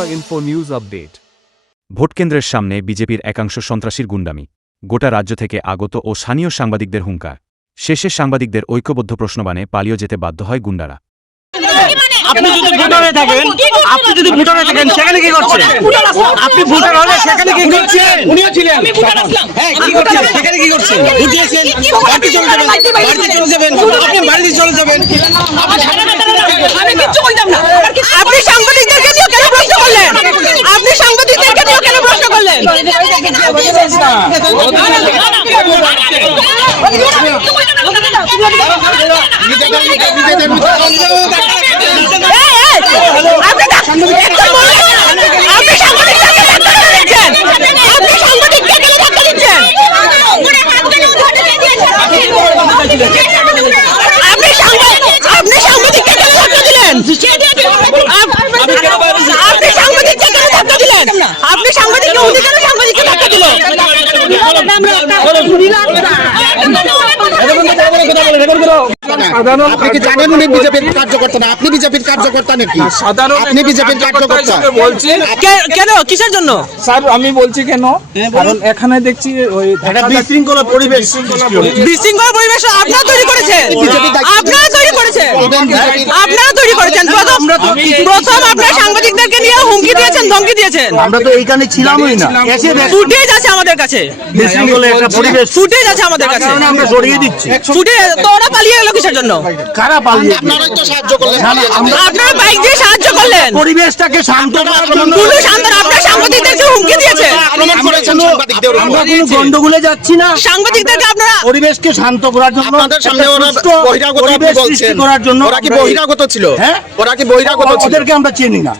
Tripura Info News Update. ভোটকেন্দ্রের সামনে বিজেপির একাংশ সন্ত্রাসীর গুন্ডামি, গোটা রাজ্য থেকে আগত ও স্থানীয় সাংবাদিকদের হুঙ্কার। শেষে সাংবাদিকদের ঐক্যবদ্ধ প্রশ্নবাণে পালিয়ে যেতে বাধ্য হয় গুন্ডারা। আপনি যদি ভোটারে থাকেন সেখানে কি করছেন? আপনি ভোটার হলে সেখানে কি করছেন? উনিও ছিলেন, হ্যাঁ, কি করছেন? সেখানে কি করছেন? ভোট দিয়েছেন, বাড়িতে চলে যাবেন, আপনি বাড়িতে চলে যাবেন। আমি কিচ্ছু বলতাম না। আপনি সাংবাদিকদেরকে নিয়ে কেন প্রশ্ন করলেন? আপনি সাংবাদিকদেরকে নিয়ে কেন প্রশ্ন করলেন? আপনি কি জানেন উনি বিজেপির কার্যকর্তা না? আপনি বিজেপির কার্যকর্তা নাকি? আপনি বিজেপির কার্যকর্তা কেন? কিসের জন্য স্যার আমি বলছি কেন, কারণ এখানে দেখছি ওই বিশৃঙ্খলা পরিবেশ বিশৃঙ্খলা পরিবেশ আপনারা তৈরি করেছেন। আপনারা তৈরি করেছেন। আপনারা তৈরি করেছেন। প্রথম আপনারা সাংবাদিকদেরকে নিয়ে হুমকি দিয়েছেন, ধমকি দিয়েছেন। আমরা তো এইখানে ছিলামই না। ফুটেজ আছে আমাদের কাছে, বিশৃঙ্খলা একটা পরিবেশ, ফুটেজ আছে আমাদের কাছে, আমরা সরিয়ে দিচ্ছি। ফুটেজ তো ওরা পালিয়ে গেল কিসের জন্য? কারা পালিয়ে? আপনারাই তো সাহায্য করলেন। আপনারা বাইক দিয়ে সাহায্য করলেন পরিবেশটাকে শান্ত করার জন্য। পুরো শান্ত। আপনারা সাংবাদিকদেরকে হুমকি দিয়েছেন। আক্রমণ করেছেন সাংবাদিকদের উপর। আমরা কোনো গন্ডগোলে যাচ্ছি না। সাংবাদিকদেরকে আপনারা পরিবেশকে শান্ত করার জন্য, আপনাদের সামনে ওরা বহিরাগত পরিবেশ সৃষ্টি করার জন্য। ওরা কি বহিরাগত ছিল? হ্যাঁ, ওরা কি বহিরাগত ছিল? ওদেরকে আমরা চিনি না।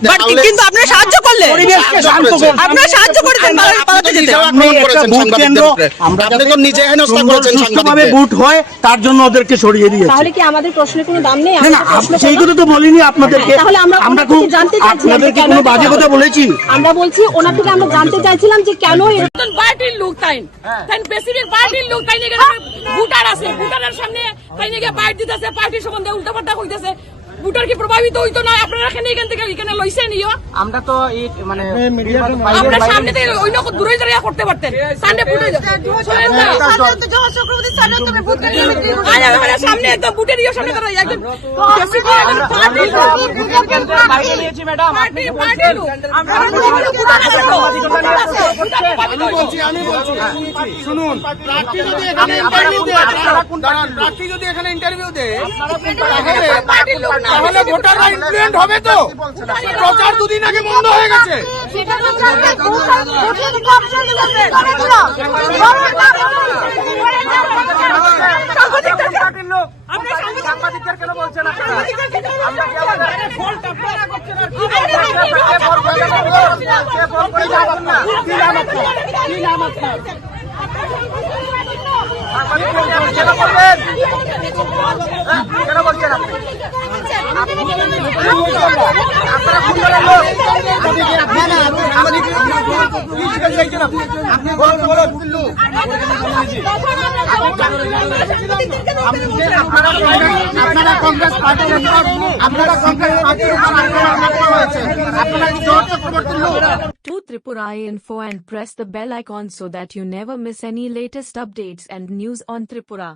কিন্তু আপনারা সাহায্য করলেন। পরিবেশকে শান্ত করতে আপনারা সাহায্য করেছেন পালাতে যেতে। আপনি একটা ভোট কেন্দ্র, আমরা আপনি তো নিজে হেনস্থা করেছেন সুষ্ঠুভাবে সাংবাদিকদের। ভোট হয় তার জন্য ওদেরকে সরিয়ে দিয়েছে। তাহলে কি আমাদের প্রশ্নের কোনো দাম নেই? না, সেই কথা তো বলিনি আপনাদেরকে। তাহলে আমরা খুব জানতে চাইছিলাম আপনাদেরকে কোনো বাজে কথা বলেছি? আমরা বলছি ওনার থেকে আমরা জানতে চাইছিলাম যে কেন পার্টির লোক তাই স্পেসিফিক পার্টির লোক তাই নিয়ে ভোটার আছে, ভোটারের সামনে তাই নিয়ে বাইট দিতেছে, পার্টির সম্বন্ধে উল্টাপাল্টা হইতেছে। ভোটার কি প্রভাবিত হইতো না? আপনারা এখান থেকে এখানে লইছেন ইয়া। আমরা তো এই মানে আপনার সামনে থেকে অন্য দূরে দাঁড়িয়ে করতে পারতেন। সামনে ফুটে সামনে একদম বুটের ইয়ে সামনে দাঁড়াই একদম বাইরে নিয়েছি ম্যাডাম। আপনি শুনুন, প্রার্থী যদি এখানে ইন্টারভিউ দেয়, প্রার্থী যদি এখানে ইন্টারভিউ দেয়, তাহলে ভোটাররা ইনফ্লুয়েন্ট হবে তো? প্রচার দুদিন আগে বন্ধ হয়ে গেছে। সাংবাদিকদের কেন বলছেন? আপনারা কংগ্রেস পার্টির To Tripura Info and press the bell icon so that you never miss any latest updates and news on Tripura.